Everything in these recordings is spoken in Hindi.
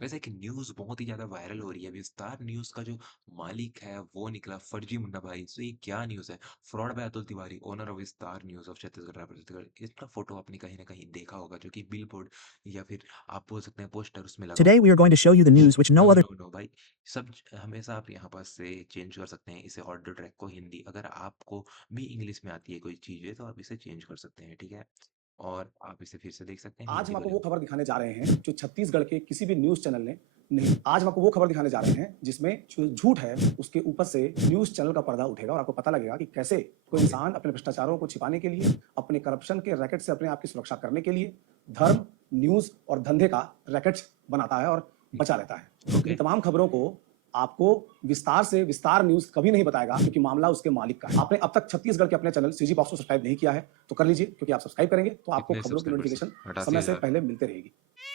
वैसे एक न्यूज़ बहुत ही ज़्यादा वायरल हो रही है। विस्तार न्यूज़ का जो मालिक है वो निकला फर्जी मुन्ना भाई। सो ये क्या न्यूज़ है? Fraud bye Atul Tiwari, owner of विस्तार न्यूज़ ऑफ छत्तीसगढ़ रायपुर छत्तीसगढ़। इसका फोटो आपने कहीं न कहीं देखा होगा जो कि बिलबोर्ड या फिर आप बोल सकते हैं पोस्टर उसमें लगा Today होगा। we are going to show you the news which no no, other no, no भाई हमेशा आप यहाँ पास से चेंज कर सकते हैं इसे ऑडियो ट्रैक को हिंदी। अगर आपको भी इंग्लिश में आती है कोई चीज़ें तो आप इसे चेंज कर सकते हैं, ठीक है? और आप इसे फिर से देख सकते हैं आज हिंदी हम आपको वाले वो में। खबर दिखाने जा रहे हैं जो छत्तीसगढ़ के किसी भी न्यूज़ चैनल ने नहीं। आज हम आपको वो खबर दिखाने जा रहे हैं जिसमें जो झूठ है उसके ऊपर से न्यूज़ चैनल का पर्दा उठेगा और आपको पता लगेगा कि कैसे कोई ओके, इंसान अपने भ्रष्टाचारों को छिपाने के लिए, अपने करप्शन के रैकेट से अपने आप की सुरक्षा करने के लिए धर्म, न्यूज़ और धंधे का रैकेट बनाता है और बचा रहता है। In okay. तमाम खबरों को आपको विस्तार से विस्तार न्यूज़ कभी नहीं बताएगा क्योंकि मामला उसके मालिक का है। आपने अब तक छत्तीसगढ़ के अपने चैनल सीजी बॉक्स को सब्सक्राइब नहीं किया है, तो कर लीजिए क्योंकि आप सब्सक्राइब करेंगे तो आपको कितने खबरों की सब्सक्राइबर्स हैं? नोटिफिकेशन समय से 88,000। पहले मिलते रहेगी।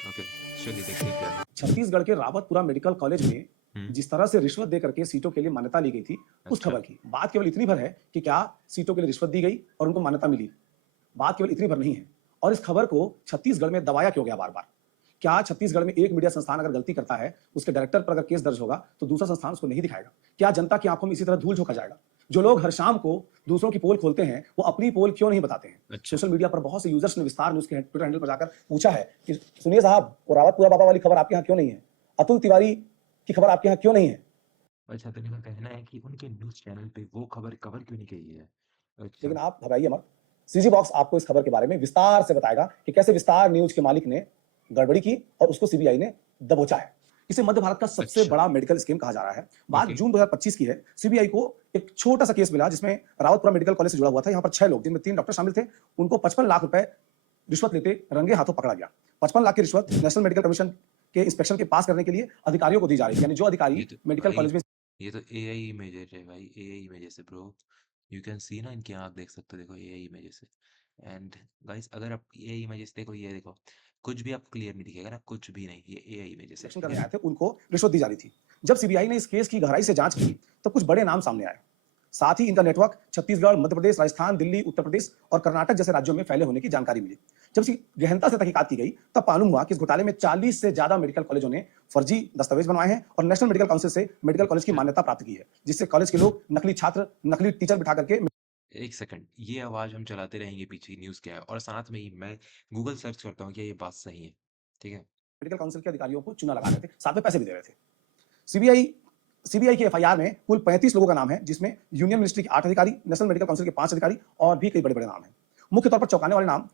ओके, चलिए देखते हैं क्या है। छत्तीसगढ़ के रावतपुरा मेडिकल कॉलेज में हुँ, जिस तरह से रिश्वत दे करके सीटों के लिए मान्यता ली गई थी, उस अच्छा। खबर की बात केवल इतनी भर है कि क्या सीटों के लिए रिश्वत दी गई और उनको मान्यता मिली। बात केवल इतनी भर नहीं है। और इस खबर को छत्तीसगढ़ में दबाया क्यों गया बार-बार? क्या छत्तीसगढ़ में एक मीडिया संस्थान अगर गलती करता है, उसके डायरेक्टर पर अगर केस दर्ज होगा, तो दूसरा संस्थान उसको नहीं दिखाएगा? क्या जनता की आंखों में इसी तरह धूल झोंका जाएगा? जो लोग हर शाम को दूसरों की पोल खोलते हैं, वो अपनी पोल क्यों नहीं बताते हैं? अच्छा, सोशल मीडिया पर बहुत से यूजर्स ने विस्तार न्यूज़ के ट्विटर हैंडल पर जाकर पूछा है कि सुनिए साहब, वो रावतपुरा बाबा वाली खबर आपके यहाँ क्यों नहीं है? अतुल तिवारी की खबर आपके यहाँ क्यों नहीं है? अच्छा तो इनका कहना है कि उनके न्यूज़ चैनल पे वो खबर कवर क्यों नहीं की है? अच्छा, लेकिन आप घबराइए मत। सीजी बॉक्स आपको इस खबर के बारे में विस्तार से बताएगा कि कैसे विस्तार न्यूज़ के मालिक ने गड़बड़ी की और उसको सीबीआई ने दबोचा है। इसे मध्य भारत का सबसे अच्छा, बड़ा मेडिकल स्कैम कहा जा रहा है। बात ओके, जून 2025 की है। सीबीआई को एक छोटा-सा केस मिला जिसमें रावतपुरा मेडिकल कॉलेज से जुड़ा हुआ था। यहाँ पर 6 लोग जिनमें 3 डॉक्टर शामिल थे। उनको 55 लाख रुपए रिश्वत लेते रंगे हाथों पकड़ा गया। 55 लाख की रिश्वत नेशनल मेडिकल कमीशन के इंस्पेक्शन के पास करने के लिए अधिकारियों को दी जा रही है। यानी जो ये अधिकारी तो मेडिकल भाई कॉलेज में ये तो एआई इमेजेस है भाई, एआई इमेजेस है ब्रो। यू कैन सी ना इनकी आँख देख सकते हो देखो एआई इमेजेस है। एंड गाइस अगर आप एआई इमेजेस देखो ये देखो, कुछ भी आपको क्लियर नहीं दिखेगा ना, कुछ भी नहीं, ये एआई इमेजेस है, इंस्पेक्शन ठीक करने है? आए थे, उनको रिश्वत दी जा रही थी। जब सीबीआई ने इस केस की गहराई से जांच की, तब कुछ बड़े नाम सामने आए। साथ ही इनका नेटवर्क छत्तीसगढ़, मध्य प्रदेश, राजस्थान, दिल्ली, उत्तर प्रदेश और कर्नाटक जैसे राज्यों में फैले होने की जानकारी मिली। जब इसकी गहनता से तहकीकात की गई, तब मालूम हुआ कि इस घोटाले में 40 से ज्यादा मेडिकल कॉलेजों ने फर्जी दस्तावेज बनवाए हैं और नेशनल मेडिकल काउंसिल से मेडिकल कॉलेज की अच्छा, मान्यता प्राप्त की है, जिससे कॉलेज के लोग नकली छात्र, नकली टीचर बिठा करके 1 सेकंड, ये आवाज़ हम चलाते रहेंगे पीछे न्यूज़ क्या है और साथ में ही मैं गूगल सर्च करता हूँ क्या ये बात सही है, ठीक है? मेडिकल काउंसिल के अधिकारियों को चूना लगा रहे थे, साथ में पैसे भी दे रहे थे। सीबीआई सीबीआई की एफआईआर में कुल 35 लोगों का नाम है, जिसमें यूनियन मिनिस्ट्री के 8 अधिकारी, नेशनल मेडिकल काउंसिल के 5 अधिकारी और भी कई बड़े-बड़े नाम हैं। मुख्य तौर पर चौंकाने वाले नाम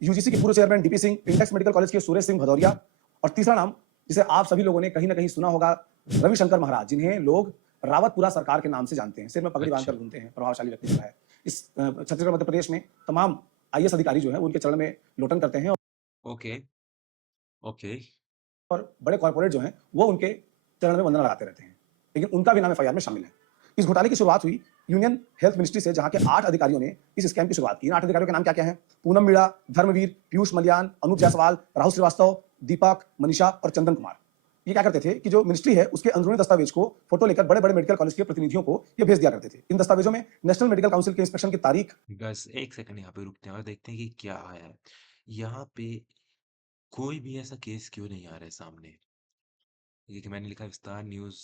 यूजीसी के पूर्व chairman DP Singh, Intex medical college के सुरेश सिंह भदौरिया और तीसरा नाम जिसे आप सभी लोगों ने कहीं न कहीं सुना होगा, रविशंकर महाराज, जिन्हें लोग रावतपुरा सरकार के नाम से जानते हैं। सिर में पगड़ी अच्छा, बांधकर घूमते हैं, प्रभावशाली व्यक्तित्व है। इस छत्तीसगढ़ मध्य प्रदेश में तमाम आईएएस अधिकारी जो हैं, वो उनके चरण में लोटन करते हैं ओके, ओके, और बड़े कॉर्पोरेट जो हैं, वो उनके चरण में वंदना लगाते रहते हैं। लेकिन उनका भी नाम एफआईआर में शामिल है। इस घोटाले की शुरुआत हुई यूनियन हेल्थ मिनिस्ट्री से, जहाँ के 8 अधिकारियों ने इस स्कैम की शुरुआत की। इन 8 अधिकारियों के नाम क्या-क्या हैं? पूनम मीणा, धर्मवीर, पीयूष मल्यान, अनूप जायसवाल, राहुल श्रीवास्तव, दीपक, मनीषा और चंदन कुमार। ये क्या करते थे कि जो मिनिस्ट्री है, उसके अंदरूनी दस्तावेज को फोटो लेकर बड़े-बड़े मेडिकल कॉलेज के प्रतिनिधियों को ये भेज दिया करते थे। इन दस्तावेजों में नेशनल मेडिकल काउंसिल के इंस्पेक्शन की तारीख, बस 1 सेकंड यहाँ पे रुकते हैं और देखते हैं कि क्या आया है। यहाँ पे कोई भी ऐसा केस क्यों नहीं आ रहा है सामने? ये कि मैंने लिखा विस्तार news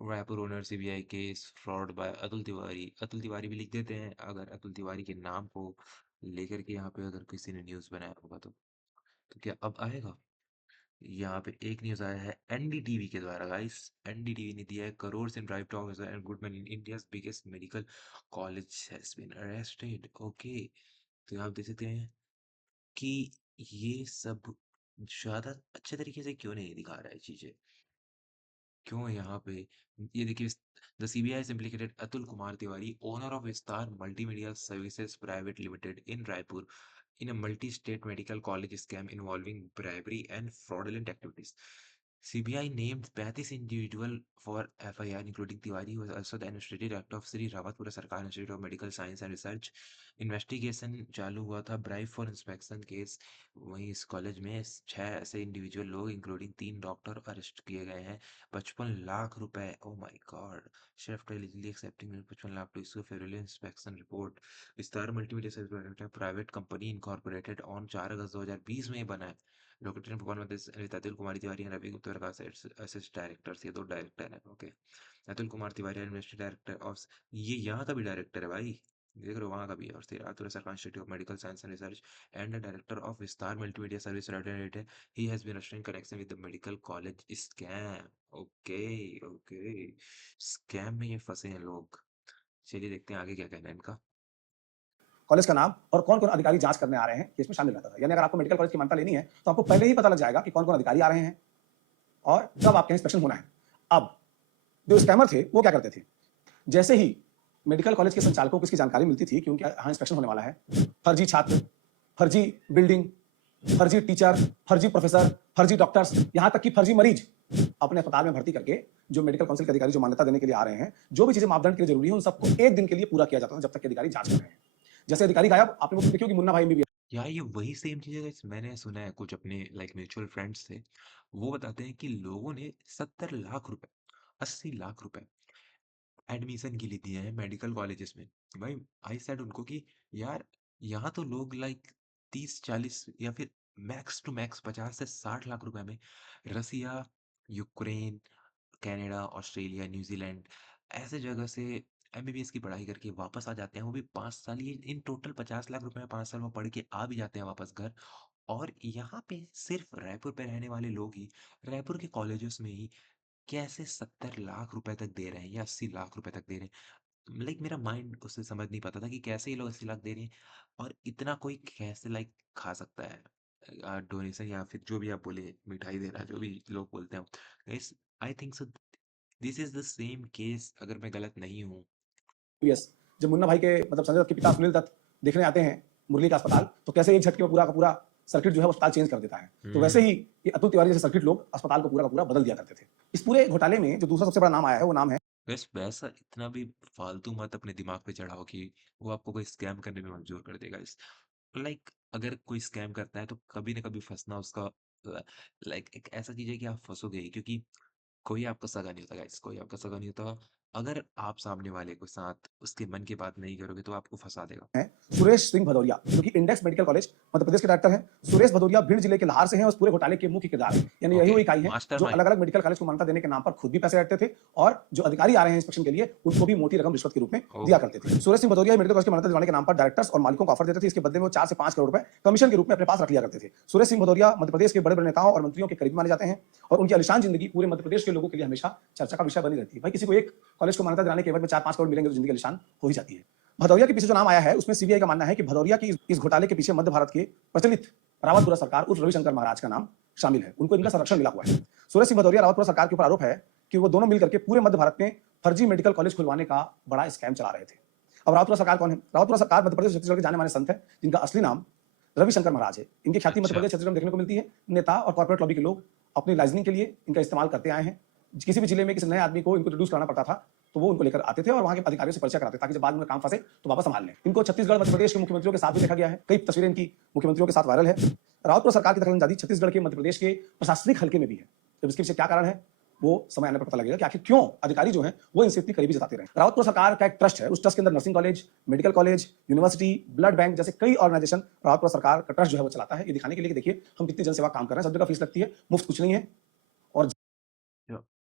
Raipur owner CBI case fraud bye Atul Tiwari भी लिख देते हैं अगर अतुल तिवारी के नाम को लेकर के यहाँ पे अगर किसी ने न्यूज़ बनाया होगा तो क्या अब आएगा? यहाँ पे एक न्यूज़ आया है एनडीटीवी के द्वारा गाइस। एनडीटीवी ने दिया है crore in bribe talk and goodman in India's biggest medical college has been arrested. Okay, तो आप देख सकते हैं कि ये सब ज़्यादा अच्छे तरीके से क्यों नहीं दिखा रहा है चीज़ें। क्यों यहाँ पे ये देखिए the CBI has implicated Atul Kumar Tiwari owner of Vistaar multimedia services private limited in Raipur in a multi-state medical college scam involving bribery and fraudulent activities. CBI named 35 individual for FIR, including Tiwari, who was also the administrative director of Sri Rawatpura Sarkar Institute of Medical Science and Research. Investigation चालू हुआ था ब्राइब फॉर इंस्पेक्शन केस। वहीं इस कॉलेज में 6 ऐसे इंडिविजुअल लोग इंक्लूडिंग 3 डॉक्टर अरेस्ट किए गए हैं। 55 लाख रुपए, oh my god. Chef illegally accepting 55 lakh to issue February inspection report. Vistaar multimedia service private company incorporated on 4 अगस्त 2020 में बना है। Located in Bhopal Madhya with Atul Kumari Tiwari and Ravi Gupta Prakash assist directors, ये दो डायरेक्टर हैं। Okay, Atul Kumar Tiwari administrative director of, ये यहाँ का भी डायरेक्टर है भाई, देख रहे हो वहाँ का भी है। और फिर Atur Sarkar institute of medical science and research and the director of Vistaar multimedia service private limited, he has been registered in connection with the medical college scam. Okay, okay, scam में ये फंसे हैं लोग। चलिए देखते हैं आगे क्या कहना है इनका। कॉलेज का नाम और कौन-कौन अधिकारी जाँच करने आ रहे हैं, ये इसमें शामिल रहता था। यानी अगर आपको मेडिकल कॉलेज की मान्यता लेनी है, तो आपको पहले ही पता लग जाएगा कि कौन-कौन अधिकारी आ रहे हैं और कब आपके यहाँ इंस्पेक्शन होना है। अब जो स्कैमर थे, वो क्या करते थे? जैसे ही मेडिकल कॉलेज के संचालकों को इसकी जानकारी मिलती थी कि उनके यहाँ इंस्पेक्शन होने वाला है, फर्जी छात्र, फर्जी बिल्डिंग, फर्जी टीचर, फर्जी प्रोफेसर, फर्जी डॉक्टर्स, यहाँ तक कि फर्जी मरीज अपने अस्पताल में भर्ती करके जो मेडिकल काउंसिल के अधिकारी जो मान्यता देने के लिए आ रहे हैं, जो भी चीजें मापदंड के लिए जरूरी है, उन सबको एक दिन के लिए पूरा किया जाता था, जब तक कि अधिकारी जांच कर रहे हैं। जैसे अधिकारी गायब, आपने वो देखी होगी मुन्ना भाई एमबीबीएस। यार ये वही सेम चीज़ है guys, मैंने सुना है कुछ अपने लाइक म्यूचुअल फ्रेंड्स थे, वो बताते हैं कि लोगों ने 70 लाख रुपए, 80 लाख रुपए एडमिशन के लिए दिए हैं मेडिकल कॉलेजेस में। भाई आई सेड उनको कि यार यहाँ तो लोग लाइक 30-40 या फिर मैक्स टू मैक्स 50 से 60 लाख रुपए में रसिया, यूक्रेन, कनाडा, ऑस्ट्रेलिया, न्यूजीलैंड ऐसे जगह से एमबीबीएस की पढ़ाई करके वापस आ जाते हैं, वो भी 5 साल, ये इन टोटल 50 लाख रुपए में 5 साल में पढ़ के आ भी जाते हैं वापस घर। और यहाँ पे सिर्फ रायपुर पे रहने वाले लोग ही रायपुर के कॉलेजेस में ही कैसे 70 लाख रुपए तक दे रहे हैं या 80 लाख रुपए तक दे रहे हैं। लाइक मेरा माइंड उससे समझ नहीं पाता था कि कैसे ये लोग 80 लाख दे रहे हैं और इतना कोई कैसे लाइक खा सकता है डोनेशन या फिर जो भी आप बोले मिठाई दे रहा है, जो भी लोग बोलते हैं। I think so this is the same case, अगर मैं गलत नहीं हूँ। जब मुन्ना भाई के मतलब संजय दत्त के पिता सुनील दत्त देखने आते हैं मुरली का अस्पताल, तो कैसे एक झटके में पूरा का पूरा सर्किट जो है वो अस्पताल चेंज कर देता है। तो वैसे ही ये अतुल तिवारी जैसे सर्किट लोग अस्पताल को पूरा का पूरा बदल दिया करते थे। इस पूरे घोटाले में जो दूसरा सबसे बड़ा नाम आया है, वो नाम है बस वैसा इतना भी फालतू मत अपने दिमाग पे चढ़ाओ कि वो आपको कोई स्कैम करने में मंजूर कर देगा। इस लाइक अगर कोई स्कैम करता है तो कभी ना कभी फंसना उसका लाइक एक ऐसा चीज है कि आप फंसोगे ही, क्योंकि कोई आपका सगा नहीं होता गाइस, कोई आपका सगा नहीं होता। अगर आप सामने वाले के साथ उसके मन की बात नहीं करोगे तो आपको फंसा देगा। हैं सुरेश सिंह भदौरिया, जो कि index medical college Madhya Pradesh के डायरेक्टर हैं। सुरेश भदौरिया भिंड जिले के लाहार से हैं और इस पूरे घोटाले के मुख्य किरदार हैं। यानी यही ओके, वो इकाई है जो मास्टरमाइंड। अलग-अलग मेडिकल कॉलेज को मान्यता देने के नाम पर खुद भी पैसे रखते थे और जो अधिकारी आ रहे हैं इंस्पेक्शन के लिए, उनको भी मोटी रकम रिश्वत के रूप में दिया करते थे। सुरेश सिंह भदौरिया मेडिकल कॉलेज की मान्यता दिलवाने के नाम पर डायरेक्टर्स और मालिकों को ऑफर देते थे। इसके बदले में वो 4 से 5 करोड़ रुपए कमीशन के रूप में अपने पास रख लिया करते थे। सुरेश सिंह भदौरिया मध्य प्रदेश के बड़े-बड़े नेताओं और मंत्रियों के करीबी माने जाते हैं और उनकी आलीशान जिंदगी पूरे मध्य प्रदेश के लोगों के लिए हमेशा चर्चा का विषय बनी रहती है। भाई किसी को एक कॉलेज को मान्यता दिलाने के एवज में 4-5 करोड़ मिलेंगे तो जिंदगी आलीशान हो ही जाती है। भदौरिया के पीछे जो नाम आया है, उसमें सीबीआई का मानना है कि भदौरिया की इस घोटाले के पीछे मध्य भारत के प्रचलित रावतपुरा सरकार उर्फ रविशंकर महाराज का नाम शामिल है। उनको इनका संरक्षण मिला हुआ है। सुरेश सिंह भदौरिया रावतपुरा सरकार के ऊपर आरोप है कि वो दोनों मिलकर के पूरे मध्य भारत में फर्जी मेडिकल कॉलेज खुलवाने का बड़ा स्कैम चला रहे थे। अब रावतपुरा सरकार कौन है? रावतपुरा सरकार मध्य प्रदेश छत्तीसगढ़ के जाने माने संत है, जिनका असली नाम रविशंकर महाराज है। इनकी ख्याति मध्य अच्छा, प्रदेश छत्तीसगढ़ में देखने को मिलती है। नेता और कॉर्पोरेट लॉबी के लोग अपनी लाइजनिंग के लिए इनका इस्तेमाल करते आए हैं। किसी भी जिले में किसी नए आदमी को इनको इंट्रोड्यूस कराना पड़ता था, तो वो उनको लेकर आते थे और वहां के अधिकारियों से परिचय कराते, ताकि जब बाद में काम फंसे तो वापस संभाल लें। इनको छत्तीसगढ़ मध्य प्रदेश के मुख्यमंत्रियों के साथ भी देखा गया है। कई तस्वीरें इनकी मुख्यमंत्रियों के साथ वायरल है। रावतपुरा सरकार की दखलंदाजी छत्तीसगढ़ के मध्य प्रदेश के प्रशासनिक हल्के में भी है। जब इसके पीछे क्या कारण है, वो समय आने पर पता लगेगा कि आखिर क्यों अधिकारी जो हैं वो इनसे इतनी करीबी जताते रहे। रावतपुर सरकार का एक ट्रस्ट है, उस ट्रस्ट के अंदर nursing college, medical college, university, blood bank जैसे कई ऑर्गेनाइजेशन रावतपुर सरकार का ट्रस्ट जो है वो चलाता है। ये दिखाने के लिए कि देखिए हम कितनी जनसेवा काम कर रहे हैं, सब जगह फीस लगती है, मुफ्त कुछ नहीं है और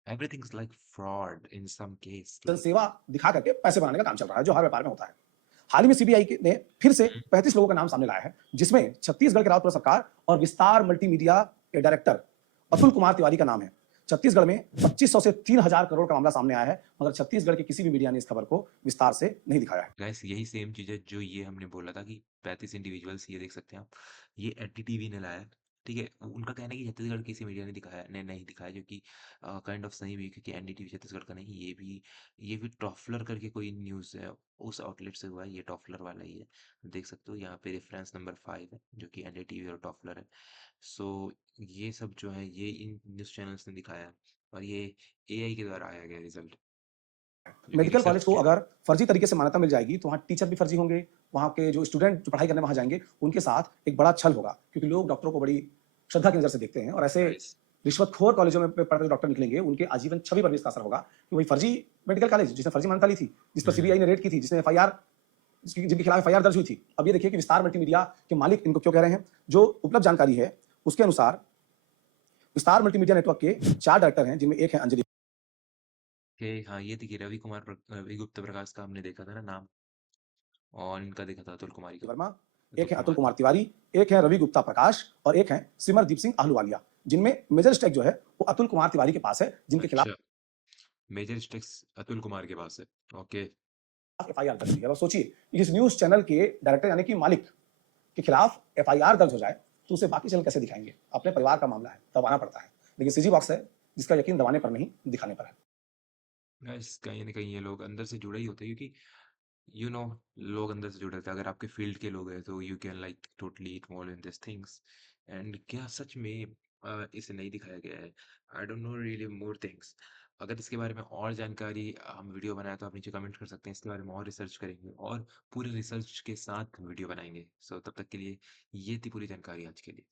everything is like fraud in some case like. जनसेवा दिखा करके पैसे बनाने का काम चल रहा है, जो हर व्यापार में होता है। हाल ही में सीबीआई ने फिर से 35 लोगों का नाम सामने लाया है, जिसमें छत्तीसगढ़ के रावतपुर सरकार और विस्तार मल्टीमीडिया के डायरेक्टर अतुल कुमार तिवारी का नाम है। छत्तीसगढ़ में 2500 से 3000 करोड़ का मामला सामने आया है, मगर छत्तीसगढ़ के किसी भी मीडिया ने इस खबर को विस्तार से नहीं दिखाया है। गाइस यही सेम चीज है जो ये हमने बोला था कि 35 इंडिविजुअल्स, ये देख सकते हैं आप, ये एनडीटीवी ने लाया है। ठीक है, उनका कहना है कि छत्तीसगढ़ किसी मीडिया ने दिखाया ने नहीं दिखाया, जो कि काइंड ऑफ सही भी है, क्योंकि एनडीटीवी छत्तीसगढ़ का नहीं, ये भी टॉफलर करके कोई न्यूज़ है, उस आउटलेट से हुआ है, ये टॉफलर वाला ही है। देख सकते हो यहाँ पे रेफरेंस नंबर 5 है, जो कि एनडीटीवी और टॉफलर है। सो ये सब जो है ये इन न्यूज़ चैनल्स ने दिखाया है और ये एआई के द्वारा आया गया रिजल्ट, जो कि मेडिकल कॉलेज रिसर्च को किया। अगर फर्जी तरीके से मान्यता मिल जाएगी, तो वहाँ टीचर भी फर्जी होंगे, वहाँ के जो स्टूडेंट जो पढ़ाई करने वहाँ जाएंगे, उनके साथ एक बड़ा छल होगा, क्योंकि लोग डॉक्टरों को बड़ी श्रद्धा की नजर से देखते हैं और ऐसे गाइस रिश्वतखोर कॉलेजों में पढ़ रहे डॉक्टर निकलेंगे, उनके आजीवन छवि पर भी इसका असर होगा कि वही फर्जी मेडिकल कॉलेज जिसने फर्जी मान्यता ली थी, जिस पर सीबीआई ने रेड की थी, जिसने एफआईआर जिनके खिलाफ एफआईआर दर्ज हुई थी। अब ये देखिए कि विस्तार मल्टीमीडिया के मालिक इनको क्यों कह रहे हैं। जो उपलब्ध जानकारी है उसके अनुसार स्टार मल्टीमीडिया नेटवर्क के 4 डायरेक्टर हैं, जिनमें एक है अंजलि हाँ, ये देखिए रवि गुप्ता प्रकाश का हमने देखा था ना नाम और इनका देखा था अतुल कुमारी का। वर्मा, अतुल एक है अतुल कुमार। कुमार तिवारी, एक है रवि गुप्ता प्रकाश और एक है सिमरदीप सिंह आहलूवालिया, जिनमें मेजर स्टेक जो है वो अतुल कुमार तिवारी के पास है, जिनके खिलाफ अच्छा, मेजर स्टेक्स अतुल कुमार के पास है। ओके। एफआईआर दर्ज हुई है। अब सोचिए, इस न्यूज़ चैनल के डायरेक्टर यानी कि मालिक के खिलाफ एफआईआर दर्ज हो जाए, तो उसे बाकी चैनल कैसे दिखाएँगे? अपने परिवार का मामला है, दबाना पड़ता है। लेकिन सीजी बॉक्स है, जिसका यकीन दबाने पर नहीं, दिखाने पर है। गाइस कहीं न कहीं ये लोग अंदर से जुड़े ही होते हैं क्योंकि यू नो लोग अंदर से जुड़े रहते हैं। अगर आपके फील्ड के लोग हैं तो you can like totally involve in this things and क्या सच में इसे नहीं दिखाया गया है? I don't know really more things. अगर इसके बारे में और जानकारी हम वीडियो बनाएँ तो आप नीचे कमेंट कर सकते हैं। इसके बारे में और रिसर्च करेंगे और पूरे रिसर्च के साथ वीडियो बनाएँगे। सो तब तक के लिए ये थी पूरी जानकारी आज के लिए।